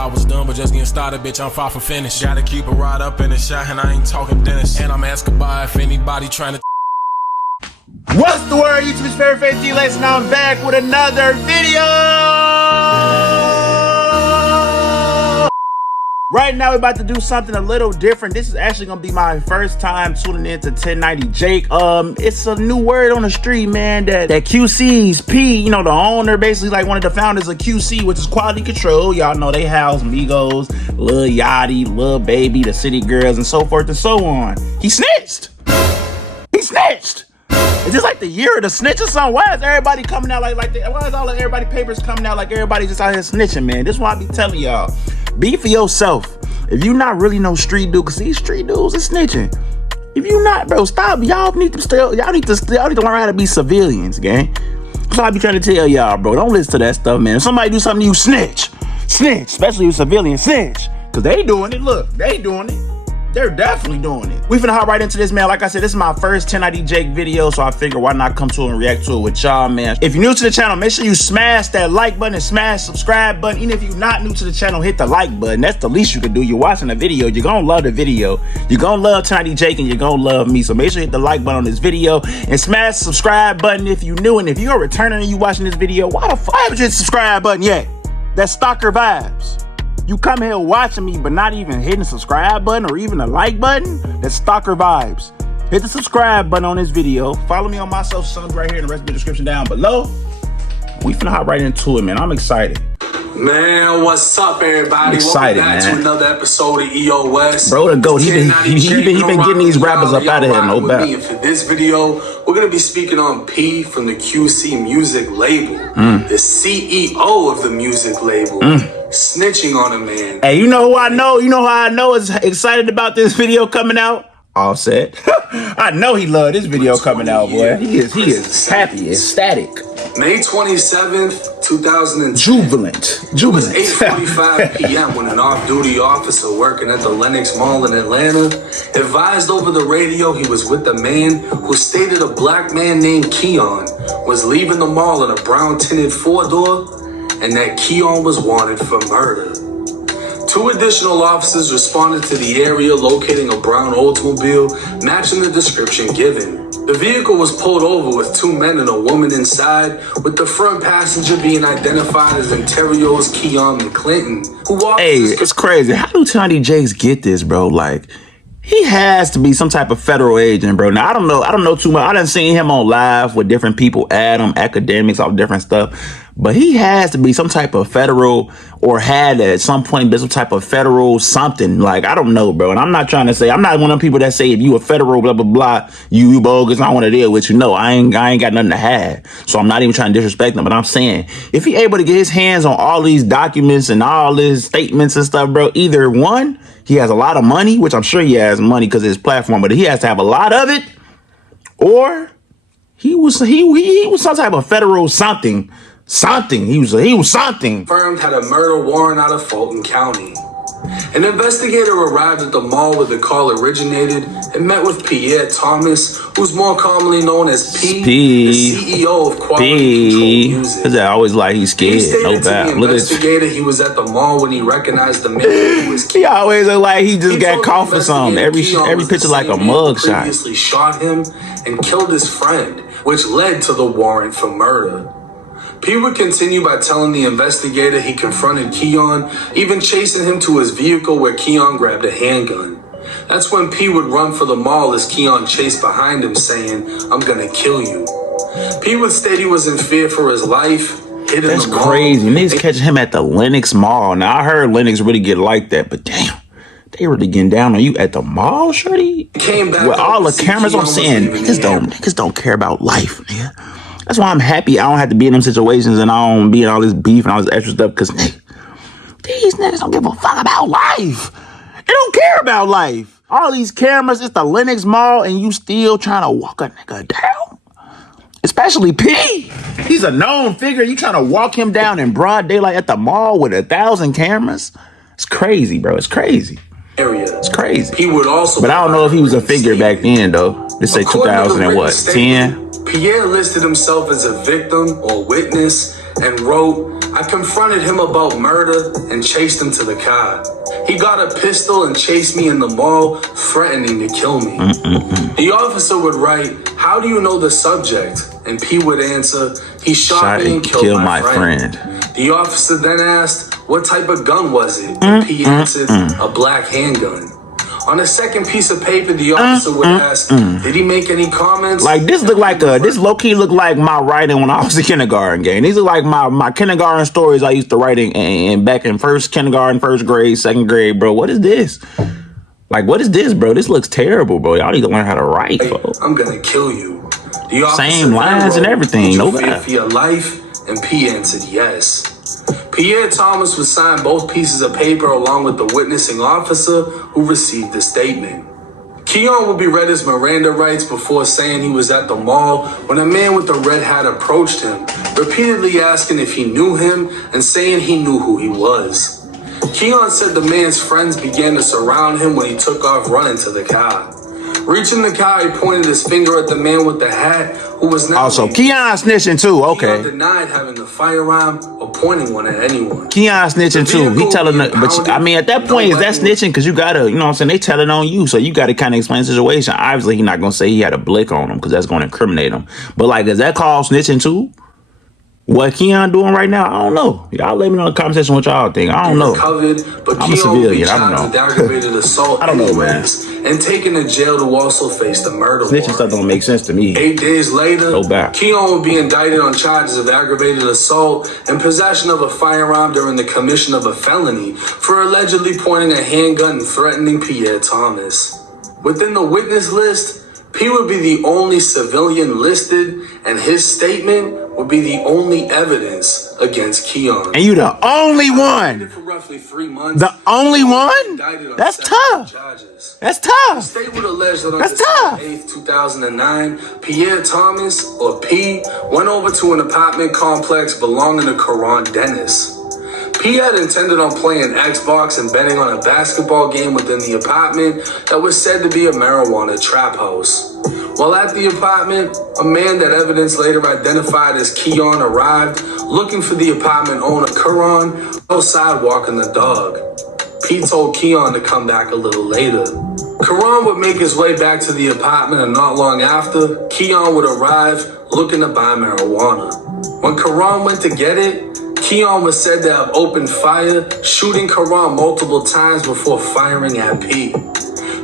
I was done, but just getting started, bitch, I'm far from finished. Gotta keep it right up in the shot, and I ain't talking Dennis. And I'm asking by if anybody trying to. What's the word, YouTube's favorite face, DLace, and I'm back with another video! Right now, we're about to do something a little different. This is actually gonna be my first time tuning in to 1090 Jake. It's a new word on the street, man, that QC's P, you know, the owner, basically like one of the founders of QC, which is Quality Control. Y'all know they house Migos, Lil Yachty, Lil Baby, the City Girls, and so forth and so on. He snitched! He snitched! Is this like the year of the snitch or something? Why is everybody coming out why is all of everybody papers coming out like everybody just out here snitching, man? This is what I be telling y'all. Be for yourself. If you not really no street dude, cause these street dudes are snitching. If you not, bro, stop. Y'all need to learn how to be civilians, gang. That's what I be trying to tell y'all, bro. Don't listen to that stuff, man. If somebody do something to you, snitch. Snitch, especially you civilians, snitch. Cause they doing it, look, they doing it. They're definitely doing it. We finna hop right into this, man. Like I said, this is my first 1090 Jake video, so I figure why not come to it and react to it with y'all, man. If you're new to the channel, make sure you smash that like button and smash subscribe button. Even if you're not new to the channel, hit the like button. That's the least you can do. You're watching the video, you're gonna love the video. You're gonna love 1090 Jake and you're gonna love me. So make sure you hit the like button on this video and smash the subscribe button if you're new. And if you're a returner and you watching this video, why the fuck haven't you hit the subscribe button yet? That's stalker vibes. You come here watching me, but not even hitting the subscribe button or even the like button? That's stalker vibes. Hit the subscribe button on this video. Follow me on my social socials right here in the rest of the description down below. We finna hop right into it, man. I'm excited. Man, what's up, everybody? Excited, welcome back to another episode of EOS. Bro, the GOAT, he been getting these rappers up out of here, no doubt. For this video, we're gonna be speaking on P from the QC music label, the CEO of the music label, snitching on a man. Hey, you know who I know? You know how I know is excited about this video coming out? Offset. I know he loved this video coming out, boy. He is happy, ecstatic. May 27th, 2010. Jubilant. It was 8:45 p.m. when an off-duty officer working at the Lenox Mall in Atlanta advised over the radio he was with a man who stated a black man named Keon was leaving the mall in a brown tinted four-door and that Keon was wanted for murder. 2 additional officers responded to the area, locating a brown Oldsmobile matching the description given. The vehicle was pulled over with 2 men and a woman inside, with the front passenger being identified as Interior's Keon McClinton, who walked. Hey, it's crazy. How do 1090 Jakes get this, bro? Like, he has to be some type of federal agent, bro. Now, I don't know too much. I done seen him on live with different people, Adam, academics, all different stuff. But he has to be some type of federal, or had at some point been some type of federal something. Like, I don't know, bro. And I'm not trying to say, I'm not one of the people that say if you a federal, blah, blah, blah, you bogus, I don't want to deal with you. No, I ain't got nothing to hide. So I'm not even trying to disrespect him. But I'm saying, if he able to get his hands on all these documents and all his statements and stuff, bro, either one, he has a lot of money, which I'm sure he has money because of his platform, but he has to have a lot of it, or he was some type of federal something. He was something. Confirmed had a murder warrant out of Fulton County. An investigator arrived at the mall where the call originated and met with Pierre Thomas, who's more commonly known as P, the CEO of Quality Control Music. Cause I always like he's scared, no doubt. The investigator he was at the mall when he recognized the man who was he always look like he just got caught for something. Every picture like a mugshot. Previously shot him and killed his friend, which led to the warrant for murder. P would continue by telling the investigator he confronted Keon, even chasing him to his vehicle where Keon grabbed a handgun. That's when P would run for the mall as Keon chased behind him saying, "I'm gonna kill you." P would state he was in fear for his life. That's crazy. Niggas catching him at the Lenox Mall. Now, I heard Lenox really get like that, but damn. They really getting down on you at the mall, shorty? With all the cameras, I'm saying, niggas don't care about life, nigga. That's why I'm happy I don't have to be in them situations and I don't be in all this beef and all this extra stuff, because these niggas don't give a fuck about life. They don't care about life. All these cameras, it's the Lenox Mall, and you still trying to walk a nigga down? Especially P. He's a known figure. You trying to walk him down in broad daylight at the mall with 1,000 cameras? It's crazy, bro. It's crazy. It's crazy. He would also, but I don't know if he was a figure back then, though. Let's say 2000 and what, 10? Pierre listed himself as a victim or witness and wrote, "I confronted him about murder and chased him to the car. He got a pistol and chased me in the mall, threatening to kill me." The officer would write, "How do you know the subject?" And P would answer, "He shot me and killed my friend." The officer then asked, "What type of gun was it?" And P answered, "A black handgun." On a second piece of paper, the officer would ask, "Did he make any comments?" Like this look like this low key look like my writing when I was in kindergarten, gang. These are like my kindergarten stories I used to write in back in first kindergarten, first grade, second grade, bro. What is this? Like, what is this, bro? This looks terrible, bro. Y'all need to learn how to write, bro. "I'm gonna kill you." The Same lines and everything. "Would No you fear for your life?" And P answered yes. Pierre Thomas would sign both pieces of paper along with the witnessing officer who received the statement. Keon would be read his Miranda rights before saying he was at the mall when a man with the red hat approached him, repeatedly asking if he knew him and saying he knew who he was. Keon said the man's friends began to surround him when he took off running to the car. Reaching the car, he pointed his finger at the man with the hat, who was now also Keon snitching too. Okay. Keon denied having a firearm or pointing one at anyone. Keon snitching too. He telling, but I mean, at that point, is that snitching? Because you gotta, you know what I'm saying? They telling on you, so you gotta kind of explain the situation. Obviously, he's not gonna say he had a blick on him because that's gonna incriminate him. But like, is that called snitching too? What Keon doing right now? I don't know. Y'all let me know in the comment section what y'all think. I don't know. I'm a civilian. I don't know. Aggravated assault I don't know, man. And taken to jail to also face the murder. Snitching stuff don't make sense to me. 8 days later, Keon would be indicted on charges of aggravated assault and possession of a firearm during the commission of a felony for allegedly pointing a handgun and threatening Pierre Thomas. Within the witness list, P would be the only civilian listed, and his statement would be the only evidence against Keon. And you the only one. For roughly 3 months. The only one? That's tough. That's tough. The state would allege that on December 8th, 2009, Pierre Thomas, or P, went over to an apartment complex belonging to Karan Dennis. P had intended on playing Xbox and betting on a basketball game within the apartment that was said to be a marijuana trap house. While at the apartment, a man that evidence later identified as Keon arrived looking for the apartment owner, Karan, outside walking the dog. P told Keon to come back a little later. Karan would make his way back to the apartment, and not long after, Keon would arrive looking to buy marijuana. When Karan went to get it, Keon was said to have opened fire, shooting Karan multiple times before firing at P.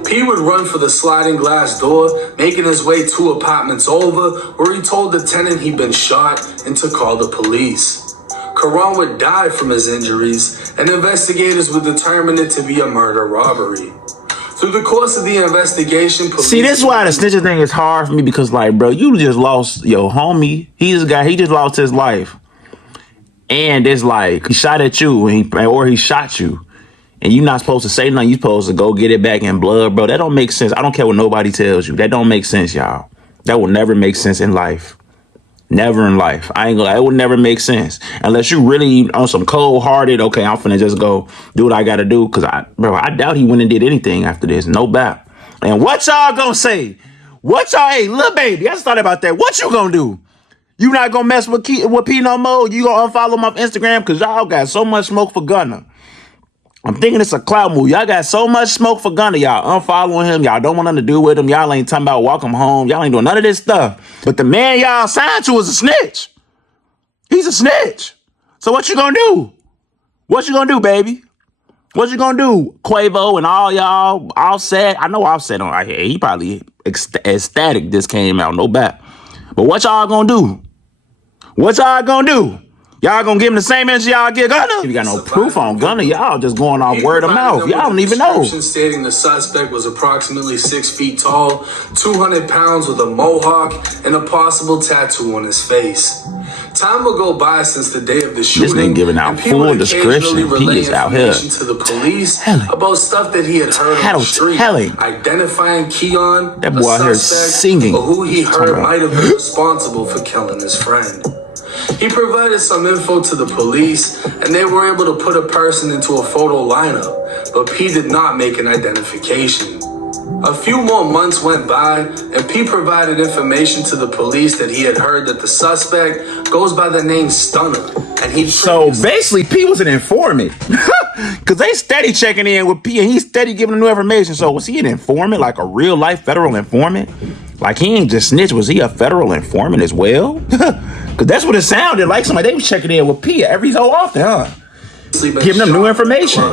P would run for the sliding glass door, making his way 2 apartments over, where he told the tenant he'd been shot and to call the police. Karan would die from his injuries, and investigators would determine it to be a murder robbery. Through the course of the investigation, police... See, this is why the snitching thing is hard for me, because, like, bro, you just lost your homie. He just lost his life. And it's like, he shot at you, or he shot you. And you're not supposed to say nothing. You're supposed to go get it back in blood, bro. That don't make sense. I don't care what nobody tells you. That don't make sense, y'all. That will never make sense in life. Never in life. I ain't gonna lie. It would never make sense. Unless you really on some cold-hearted, okay, I'm finna just go do what I gotta do. Because, I doubt he went and did anything after this. No doubt. And what y'all gonna say? Hey, little baby, I just thought about that. What you gonna do? You not gonna mess with P no more? You gonna unfollow him off Instagram? Because y'all got so much smoke for Gunna. I'm thinking it's a clout move. Y'all got so much smoke for Gunna. Y'all unfollowing him. Y'all don't want nothing to do with him. Y'all ain't talking about walk him home. Y'all ain't doing none of this stuff. But the man y'all signed to is a snitch. He's a snitch. So what you gonna do? What you gonna do, baby? What you gonna do? Quavo and all y'all, Offset. I know Offset on right here. He probably ecstatic this came out, no bet. But what y'all gonna do? What y'all gonna do? Y'all gonna give him the same energy y'all give Gunna? If you got no proof on Gunna, y'all just going off word of mouth. Y'all don't even know. Stating the suspect was approximately 6 feet tall, 200 pounds with a mohawk, and a possible tattoo on his face. Time will go by since the day of the shooting. This nigga giving out full description. He is out here to the police about stuff that he had heard on the street, identifying Keon, that boy out here singing, or who he heard might have been responsible for killing his friend. He provided some info to the police, and they were able to put a person into a photo lineup, but P did not make an identification. A few more months went by, and P provided information to the police that he had heard that the suspect goes by the name Stunner, and he. So basically, P was an informant, because they steady checking in with P, and he's steady giving them new information. So was he an informant, like a real life federal informant? Like he ain't just snitch. Was he a federal informant as well? Because that's what it sounded like. Somebody they was checking in with P every so often, huh? Giving them new information.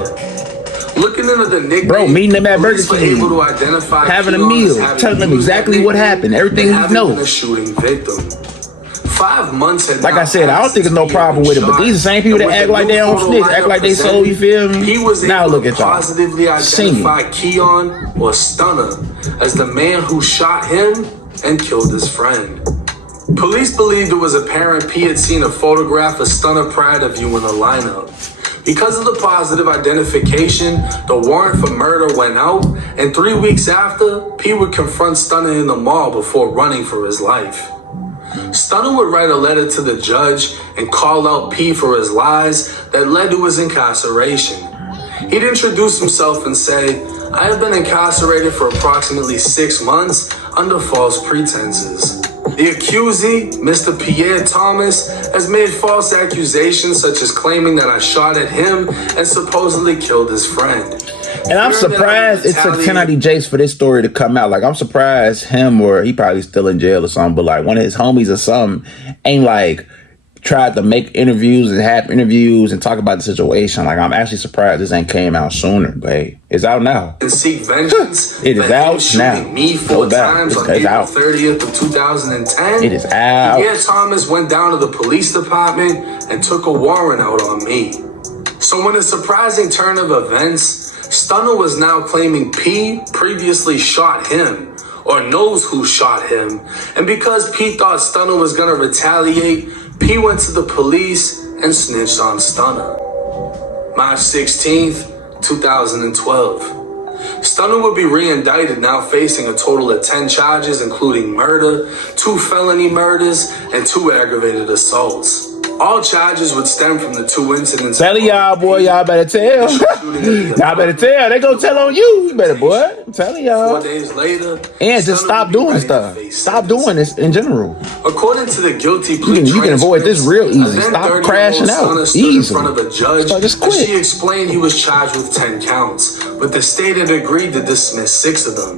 Looking into the nickname, bro, meeting them at Burger King, having a meal, telling them exactly what happened, everything he knows. A shooting victim. 5 months had like I said, I don't think there's no problem with it, but these are the same people that act like they don't snitch, act like they sold, you feel me? He was now able look at to y'all. positively identify Keon or Stunner as the man who shot him and killed his friend. Police believed it was apparent P had seen a photograph of Stunner prior to viewing the lineup. Because of the positive identification, the warrant for murder went out, and 3 weeks after, P would confront Stunner in the mall before running for his life. Stunner would write a letter to the judge and call out P for his lies that led to his incarceration. He'd introduce himself and say, "I have been incarcerated for approximately 6 months under false pretenses." The accusee, Mr. Pierre Thomas, has made false accusations such as claiming that I shot at him and supposedly killed his friend. And I'm surprised it took 1090 Jace for this story to come out. Like, I'm surprised him, or he probably still in jail or something, but like one of his homies or something ain't like tried to make interviews and have interviews and talk about the situation. Like, I'm actually surprised this ain't came out sooner, but hey, it's out now. And seek vengeance. It is out now. Me 4 times on April 30th of 2010. It is out. Pierre Thomas went down to the police department and took a warrant out on me. So in a surprising turn of events, Stunner was now claiming P previously shot him or knows who shot him. And because P thought Stunner was gonna retaliate, P went to the police and snitched on Stunner. March 16th, 2012. Stunner would be re-indicted, now facing a total of 10 charges, including murder, 2 felony murders, and 2 aggravated assaults. All charges would stem from the 2 incidents. Tell y'all, boy, y'all better tell. Y'all better tell. They gonna tell on you. You better, boy. I'm telling y'all. 4 days later, and just stop doing stuff. Stop doing this in general. According to the guilty plea, you can avoid this real easy. Stop crashing out easily. In front of a judge, just quit. She explained he was charged with 10 counts, but the state had agreed to dismiss 6 of them.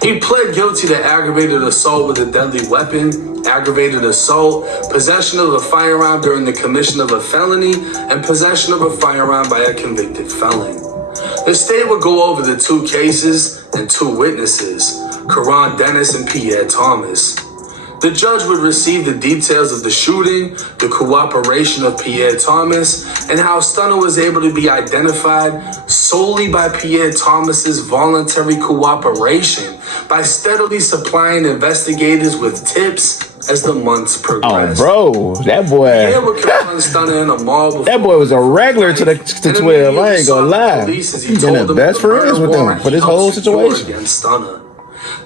He pled guilty to aggravated assault with a deadly weapon, aggravated assault, possession of a firearm during the commission of a felony, and possession of a firearm by a convicted felon. The state would go over the 2 cases and 2 witnesses, Karan Dennis and Pierre Thomas. The judge would receive the details of the shooting, the cooperation of Pierre Thomas, and how Stunner was able to be identified solely by Pierre Thomas's voluntary cooperation by steadily supplying investigators with tips as the months progressed. Oh, bro, that boy. Pierre would confront Stunner in a mall. That boy was a regular to 12. I ain't gonna lie. He's been the best friends with them for this whole situation. Against Stunner.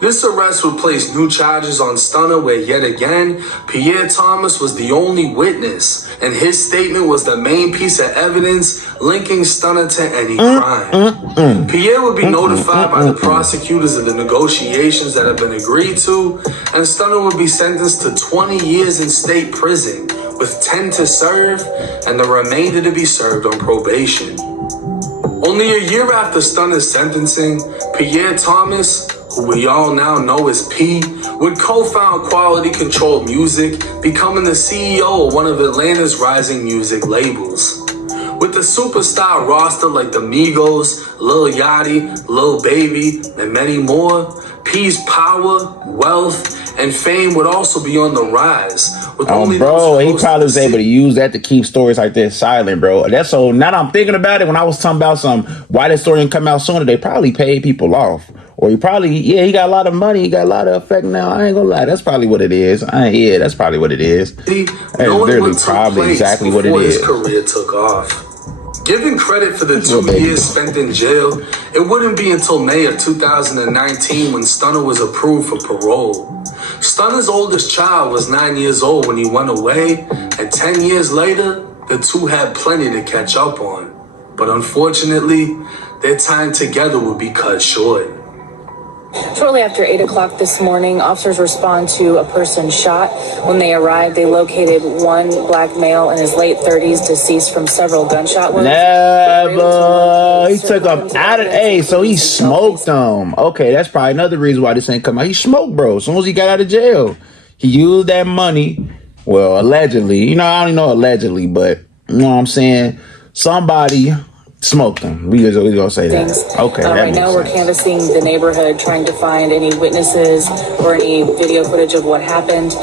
This arrest would place new charges on Stunner, where yet again, Pierre Thomas was the only witness, and his statement was the main piece of evidence linking Stunner to any crime. Pierre would be notified by the prosecutors of the negotiations that have been agreed to, and Stunner would be sentenced to 20 years in state prison, with 10 to serve, and the remainder to be served on probation. Only a year after Stunner's sentencing, Pierre Thomas, who we all now know as P, would co-found Quality Control Music, becoming the CEO of one of Atlanta's rising music labels. With the superstar roster like the Migos, Lil Yachty, Lil Baby, and many more, P's power, wealth, and fame would also be on the rise. With only bro, he probably was able to use that to keep stories like this silent, bro. That's so, now that I'm thinking about it, when I was talking about why this story didn't come out sooner, they probably paid people off. Or he probably, he got a lot of money, he got a lot of effect now. I ain't gonna lie, that's probably what it is. That's probably what it is. That's literally probably exactly what it is. His career took off. Given credit for the 2 years spent in jail, it wouldn't be until May of 2019 when Stunner was approved for parole. Stunner's oldest child was 9 years old when he went away, and 10 years later, the two had plenty to catch up on. But unfortunately, their time together would be cut short. Shortly after 8 o'clock this morning, officers respond to a person shot. When they arrived, they located one black male in his late 30s, deceased from several gunshot wounds. Never. He took him out of so he smoked him. Okay, that's probably another reason why this ain't come out. He smoked, bro. As soon as he got out of jail, he used that money. Well, allegedly. You know, I don't even know allegedly, but you know what I'm saying? Somebody smoked him. We gonna say that. Okay. Right now we're canvassing the neighborhood, trying to find any witnesses or any video footage of what happened.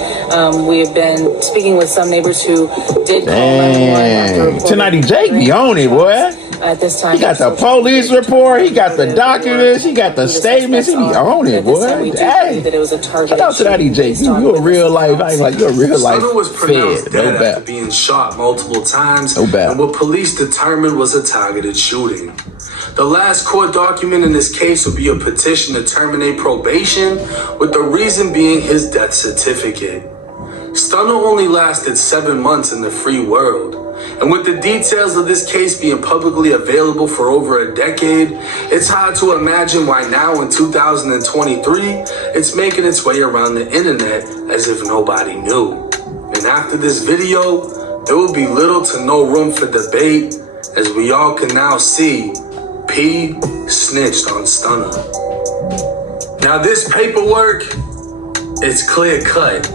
We have been speaking with some neighbors who did call 911. 1090 Jake be on it, boy. At this time, he got the police report, he got the documents, he got the statements, he be on it, boy. Hey, shout out to that DJ. You a real life, I ain't like you a real life. Stunner was pronounced dead after being shot multiple times, and what police determined was a targeted shooting. The last court document in this case would be a petition to terminate probation, with the reason being his death certificate. Stunner only lasted 7 months in the free world. And with the details of this case being publicly available for over a decade, it's hard to imagine why now in 2023, it's making its way around the internet as if nobody knew. And after this video, there will be little to no room for debate, as we all can now see P snitched on Stunner. Now this paperwork, it's clear cut.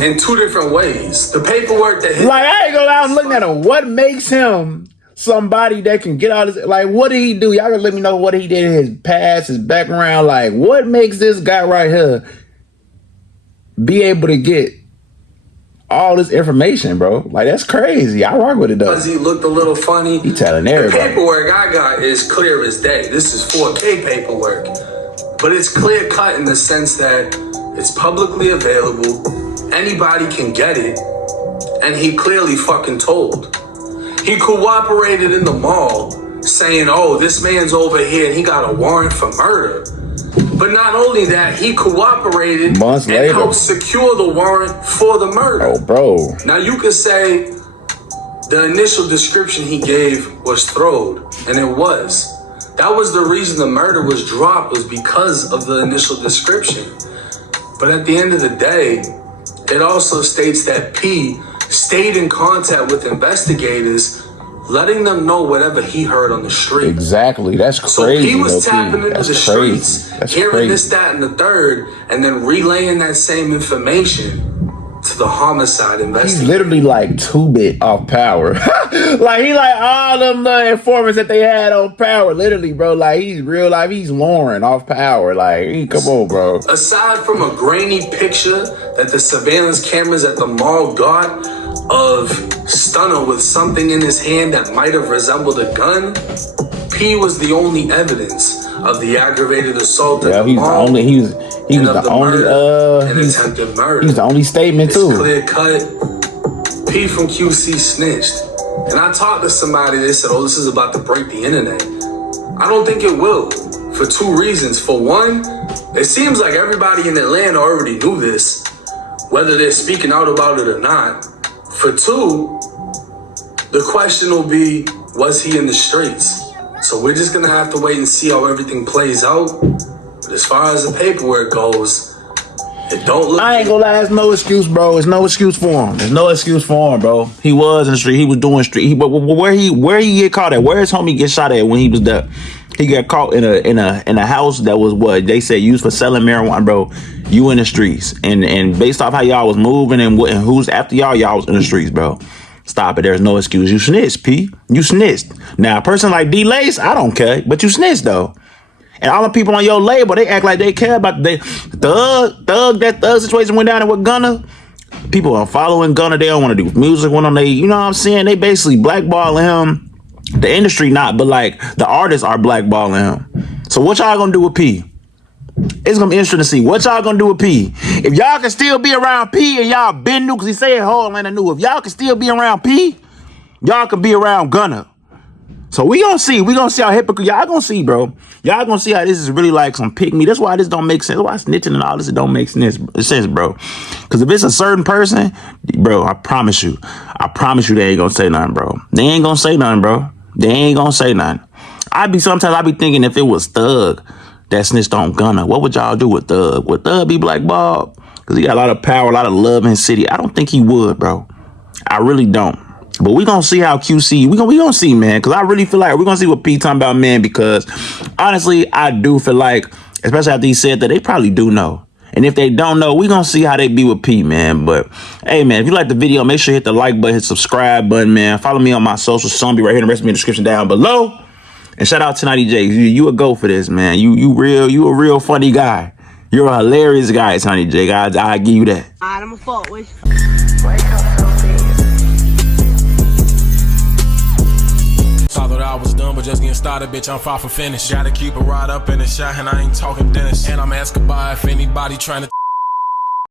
In two different ways. The paperwork that I ain't gonna lie, I'm looking at him. What makes him somebody that can get all this? Like, what did he do? Y'all gotta let me know what he did in his past, his background. Like, what makes this guy right here be able to get all this information, bro? Like, that's crazy. I rock with it though. Because he looked a little funny. He telling everybody. The paperwork I got is clear as day. This is 4K paperwork. But it's clear cut in the sense that it's publicly available. Anybody can get it, and he clearly fucking told. He cooperated in the mall, saying, oh, this man's over here and he got a warrant for murder. But not only that, he cooperated months and later helped secure the warrant for the murder. Oh, bro. Now you could say the initial description he gave was throwed, and it was. That was the reason the murder was dropped, was because of the initial description. But at the end of the day, it also states that P stayed in contact with investigators, letting them know whatever he heard on the street. Exactly. That's crazy. So he was tapping into the streets, hearing this, that, and the third, and then relaying that same information to the homicide investigators. He's literally like 2-bit off power. Like, he like all them informants that they had on power. Literally, bro. Like, he's real life. He's Lauren off power. Like, come on, bro. Aside from a grainy picture that the surveillance cameras at the mall got of Stunner with something in his hand that might have resembled a gun, P was the only evidence of the aggravated assault at the mall. He was the only attempted murder. He's the only statement too. It's clear cut. P from QC snitched. And I talked to somebody, they said, oh, this is about to break the internet. I don't think it will, for two reasons. For one, it seems like everybody in Atlanta already knew this, whether they're speaking out about it or not. For two, the question will be, was he in the streets? So we're just gonna have to wait and see how everything plays out. But as far as the paperwork goes, it don't look. I ain't gonna lie, there's no excuse, bro. There's no excuse for him. There's no excuse for him, bro. He was in the street. He was doing street. But where he get caught at? Where his homie get shot at when he was there? He got caught in a house that was what they said used for selling marijuana, bro. You in the streets, and based off how y'all was moving and who's after y'all was in the streets, bro. Stop it. There's no excuse. You snitched, P. You snitched. Now, a person like DLace, I don't care, but you snitched though. And all the people on your label, they act like they care about the thug situation went down with Gunna. People are following Gunna. They don't want to do music when they, you know what I'm saying? They basically blackballing him. The industry not, but like the artists are blackballing him. So what y'all gonna do with P? It's gonna be interesting to see what y'all gonna do with P. If y'all can still be around P and y'all been new, cause he said whole Atlanta knew. If y'all can still be around P, y'all can be around Gunna. So we gonna see how hypocrite y'all gonna see, bro. Y'all gonna see how this is really like some pick me. That's why this don't make sense. Why snitching and all this, it don't make sense, bro. Cause if it's a certain person, bro, I promise you they ain't gonna say nothing, bro. They ain't gonna say nothing, bro. They ain't gonna say nothing. Sometimes I be thinking if it was Thug that snitched on Gunna? What would y'all do with Thug? Would Thug be blackballed? Because he got a lot of power, a lot of love in the city. I don't think he would, bro. I really don't. But we gonna see how QC, we gonna see, man. Because I really feel like we're gonna see what P talking about, man. Because honestly, I do feel like, especially after he said that, they probably do know. And if they don't know, we gonna see how they be with P, man. But hey, man, if you like the video, make sure you hit the like button, hit the subscribe button, man. Follow me on my socials. Some be right here in the rest of the description down below. And shout out to 90J. You a go for this, man. You a real funny guy. You're a hilarious guy, 90J. I give you that. I'm a fault with Thought I was done, but just getting started, bitch, I'm far from finished. Gotta keep it right up in the shot, and I ain't talking dentist. And I'm asking by if anybody trying to